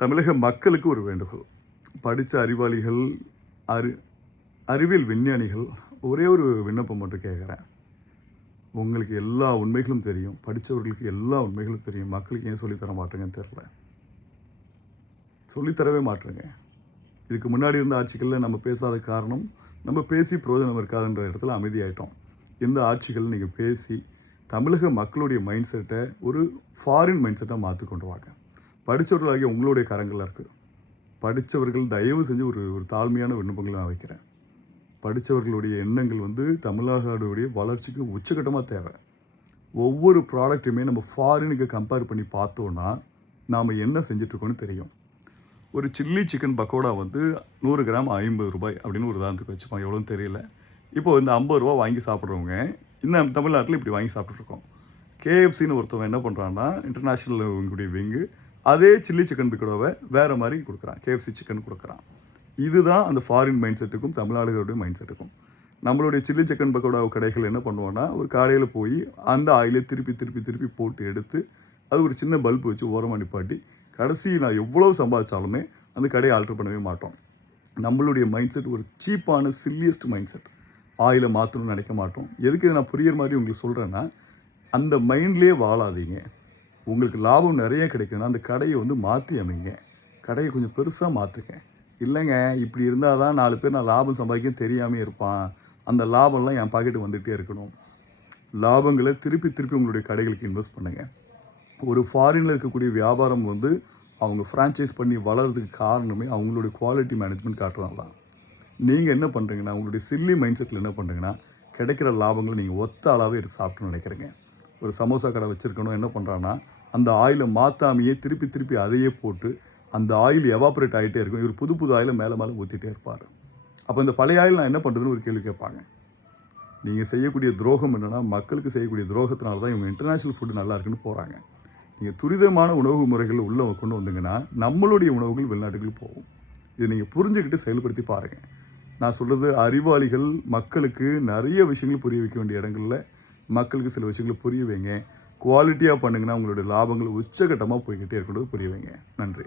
தமிழக மக்களுக்கு ஒரு வேண்டுகோள். படித்த அறிவாளிகள், அறி அறிவியல் விஞ்ஞானிகள் ஒரே ஒரு விண்ணப்பம் மட்டும் கேட்குறேன். உங்களுக்கு எல்லா உண்மைகளும் தெரியும். படித்தவர்களுக்கு எல்லா உண்மைகளும் தெரியும். மக்களுக்கு ஏன் சொல்லித்தர மாட்டேங்கன்னு தெரில. சொல்லித்தரவே மாட்டேங்க. இதுக்கு முன்னாடி இருந்த ஆட்சிகளில் நம்ம பேசாத காரணம், நம்ம பேசி பிரயோஜனம் இருக்காதுன்ற இடத்துல அமைதியாயிட்டோம். இந்த ஆட்சிகள் நீங்கள் பேசி தமிழக மக்களுடைய மைண்ட் செட்டை ஒரு ஃபாரின் மைண்ட் செட்டாக மாற்றி கொண்டு வாங்க. படித்தவர்களாகிய உங்களுடைய கரங்களில் இருக்குது. படித்தவர்கள் தயவு செஞ்சு ஒரு தாழ்மையான விண்ணப்பங்களை நான் வைக்கிறேன். படித்தவர்களுடைய எண்ணங்கள் தமிழ்நாடுடைய வளர்ச்சிக்கு உச்சகட்டமாக தேவை. ஒவ்வொரு ப்ராடக்ட்டுமே நம்ம ஃபாரினுக்கு கம்பேர் பண்ணி பார்த்தோன்னா நாம் என்ன செஞ்சிட்ருக்கோன்னு தெரியும். ஒரு சில்லி சிக்கன் பக்கோடா 100 கிராம் 50 ரூபாய் அப்படின்னு ஒரு உதாரணத்துக்கு வச்சுப்பாங்க. எவ்வளோன்னு தெரியல. இப்போது இந்த 50 ரூபா வாங்கி சாப்பிட்றவங்க இந்த தமிழ்நாட்டில் இப்படி வாங்கி சாப்பிட்ருக்கோம். கேஎஃப்சின்னு ஒருத்தவங்க என்ன பண்ணுறான்னா, இன்டர்நேஷ்னல் உங்களுடைய விங்கு அதே சில்லி சிக்கன் பக்கோடாவை வேறு மாதிரி கொடுக்குறான். கேஎஃப்சி சிக்கன் கொடுக்குறான். இதுதான் அந்த ஃபாரின் மைண்ட் செட்டுக்கும் தமிழ்நாடுகளுடைய மைண்ட் செட்டுக்கும். நம்மளுடைய சில்லி சிக்கன் பக்கோடா கடைகள் என்ன பண்ணுவோன்னா, ஒரு கடையில் போய் அந்த ஆயிலை திருப்பி போட்டு எடுத்து அது ஒரு சின்ன பல்பு வச்சு ஓரமாக நிப்பாட்டி கடைசி நான் எவ்வளோ சம்பாதிச்சாலுமே அந்த கடையை ஆல்ட்ரு பண்ணவே மாட்டோம். நம்மளுடைய மைண்ட் செட் ஒரு சீப்பான சில்லியஸ்ட் மைண்ட் செட். ஆயிலை மாற்றணும்னு நினைக்க மாட்டோம். எதுக்கு நான் புரியுற மாதிரி உங்களுக்கு சொல்கிறேன்னா, அந்த மைண்ட்லேயே வாழாதீங்க. உங்களுக்கு லாபம் நிறைய கிடைக்குதுன்னா அந்த கடையை மாற்றி அமைங்க. கடையை கொஞ்சம் பெருசாக மாற்றுங்க. இல்லைங்க இப்படி இருந்தால் தான் 4 பேர் நான் லாபம் சம்பாதிக்க தெரியாமல் இருப்பான். அந்த லாபம்லாம் என் பாக்கெட்டு வந்துகிட்டே இருக்கணும். லாபங்களை திருப்பி உங்களுடைய கடைகளுக்கு இன்வெஸ்ட் பண்ணுங்கள். ஒரு ஃபாரினில் இருக்கக்கூடிய வியாபாரம் அவங்க ஃப்ரான்ச்சைஸ் பண்ணி வளர்கிறதுக்கு காரணமே அவங்களுடைய குவாலிட்டி மேனேஜ்மெண்ட் காட்டுறதால தான். நீங்கள் என்ன பண்ணுறீங்கன்னா, உங்களுடைய சில்லி மைண்ட் செட்டில் என்ன பண்ணுறீங்கன்னா, கிடைக்கிற லாபங்களை நீங்கள் ஒத்த அளவே எடுத்து சாப்பிட்டுன்னு நினைக்கிறீங்க. ஒரு சமோசா கடை வச்சுருக்கணும் என்ன பண்ணுறான்னா, அந்த ஆயிலை மாற்றாமையே திருப்பி அதையே போட்டு அந்த ஆயில் எவாப்ரேட் ஆகிட்டே இருக்கும். இவர் புது ஆயிலை மேலே ஊற்றிட்டே இருப்பார். அப்போ இந்த பழைய ஆயில் நான் என்ன பண்ணுறதுன்னு ஒரு கேள்வி கேட்பாங்க. நீங்கள் செய்யக்கூடிய துரோகம் என்னென்னா, மக்களுக்கு செய்யக்கூடிய துரோகத்தினால தான் இவங்க இன்டர்நேஷ்னல் ஃபுட்டு நல்லா இருக்குன்னு போகிறாங்க. நீங்கள் துரிதமான உணவு முறைகள் உள்ளே கொண்டு வந்தீங்கன்னா நம்மளுடைய உணவுகள் வெளிநாட்டுகளுக்கு போகும். இதை நீங்கள் புரிஞ்சுக்கிட்டு செயல்படுத்தி பாருங்கள். நான் சொல்கிறது, அறிவாளிகள் மக்களுக்கு நிறைய விஷயங்கள் புரிய வைக்க வேண்டிய இடங்களில் மக்களுக்கு சில விஷயங்களை புரிய வைங்க. குவாலிட்டியாக பண்ணுங்கன்னா உங்களுடைய லாபங்கள் உச்சகட்டமாக போய்கிட்டே இருக்கிறது புரிய வைங்க. நன்றி.